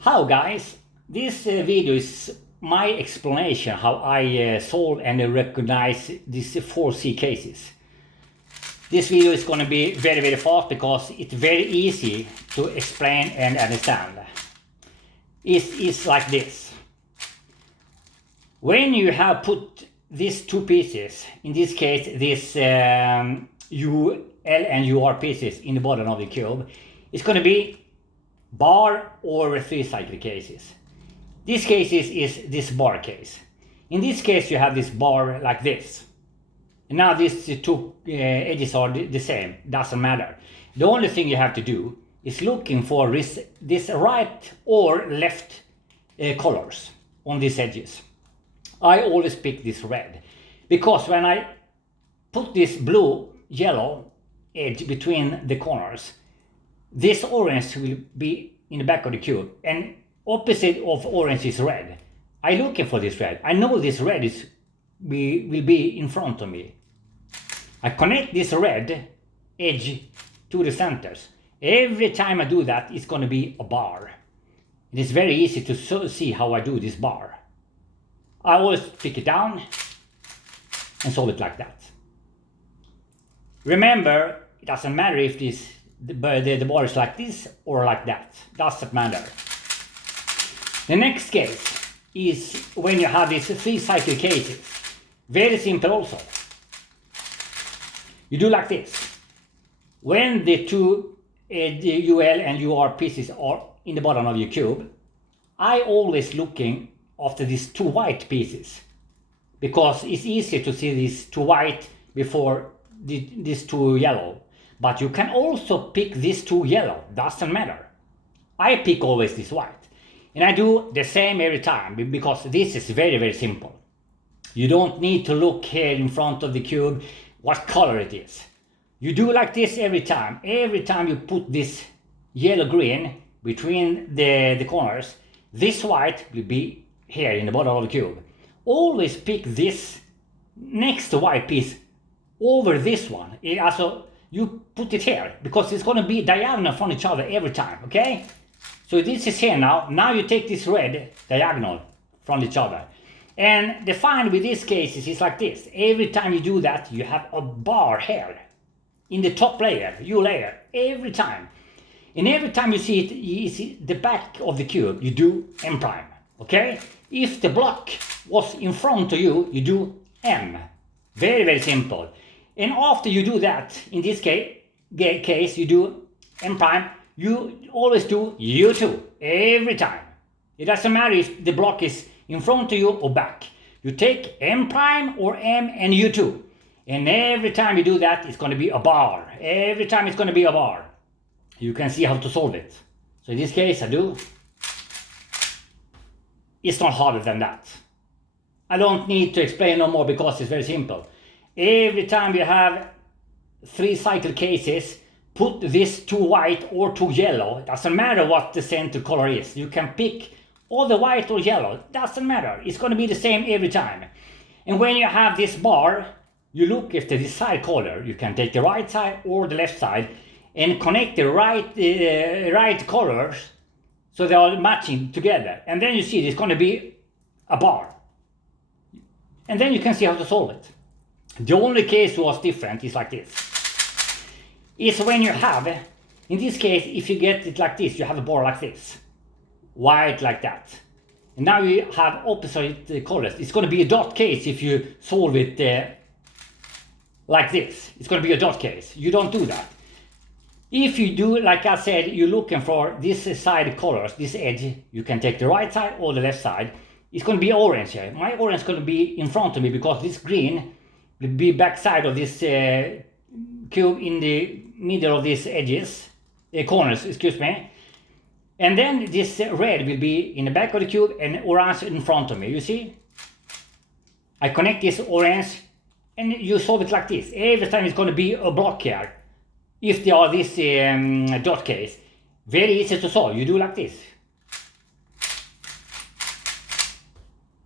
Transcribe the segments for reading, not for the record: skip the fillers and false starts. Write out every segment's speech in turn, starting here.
Hello guys, this video is my explanation how I solve and recognize these 4C cases. This video is going to be very fast because it's very easy to explain and understand. It's like this. When you have put these two pieces, in this case this UL and UR pieces in the bottom of the cube, it's going to be bar or 3-cycle cases. This case is this bar case. In this case you have this bar like this. And now these two edges are the same, doesn't matter. The only thing you have to do is looking for this right or left colors on these edges. I always pick this red because when I put this blue yellow edge between the corners, this orange will be in the back of the cube, and opposite of orange is red. I'm looking for this red. I know this red will be in front of me. I connect this red edge to the centers. Every time I do that, it's going to be a bar. It is very easy to see how I do this bar. I always pick it down and solve it like that. Remember, it doesn't matter if the bar is like this or like that. Doesn't matter. The next case is when you have these 3-cycle cases. Very simple also. You do like this. When the two the UL and UR pieces are in the bottom of your cube, I always looking after these two white pieces because it's easier to see these two white before these two yellow. But you can also pick these two yellow, doesn't matter. I pick always this white. And I do the same every time because this is very simple. You don't need to look here in front of the cube what color it is. You do like this every time. Every time you put this yellow-green between the corners, this white will be here in the bottom of the cube. Always pick this next white piece over this one. Also, you put it here because it's going to be diagonal from each other every time, okay? So this is here now. Now you take this red diagonal from each other. And the find with these cases is like this. Every time you do that, you have a bar here in the top layer, U layer, every time. And every time you see the back of the cube, you do M prime, okay? If the block was in front of you, you do M. Very simple. And after you do that, in this case you do M prime, you always do U2, every time. It doesn't matter if the block is in front of you or back. You take M prime or M and U2. And every time you do that, it's going to be a bar. Every time it's going to be a bar. You can see how to solve it. So in this case I do. It's not harder than that. I don't need to explain no more because it's very simple. Every time you have 3-cycle cases, put this two white or two yellow. It doesn't matter what the center color is. You can pick all the white or yellow. It doesn't matter. It's going to be the same every time. And when you have this bar, you look after the side color. You can take the right side or the left side and connect the right colors so they are matching together. And then you see it's going to be a bar. And then you can see how to solve it. The only case was different is like this. It's when you have, in this case, if you get it like this, you have a bar like this. White like that. And now you have opposite colors. It's going to be a dot case if you solve it like this. It's going to be a dot case. You don't do that. If you do, like I said, you're looking for this side colors, this edge, you can take the right side or the left side. It's going to be orange here. My orange is going to be in front of me because this green will be back side of this cube in the middle of these edges, corners, excuse me. And then this red will be in the back of the cube and orange in front of me, you see? I connect this orange and you solve it like this. Every time it's going to be a block here. If they are this dot case, very easy to solve. You do like this.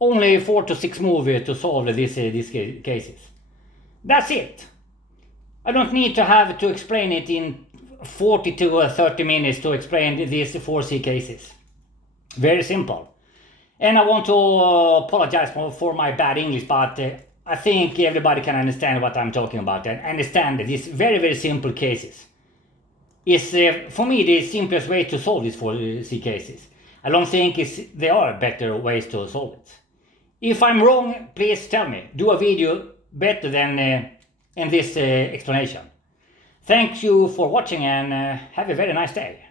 Only 4 to 6 moves to solve these cases. That's it. I don't need to have to explain it in 40 to 30 minutes to explain these 4C cases. Very simple. And I want to apologize for my bad English, but I think everybody can understand what I'm talking about and understand that these very, very simple cases. Is for me the simplest way to solve these 4C cases. I don't think there are better ways to solve it. If I'm wrong, please tell me. Do a video better than in this explanation. Thank you for watching and have a very nice day.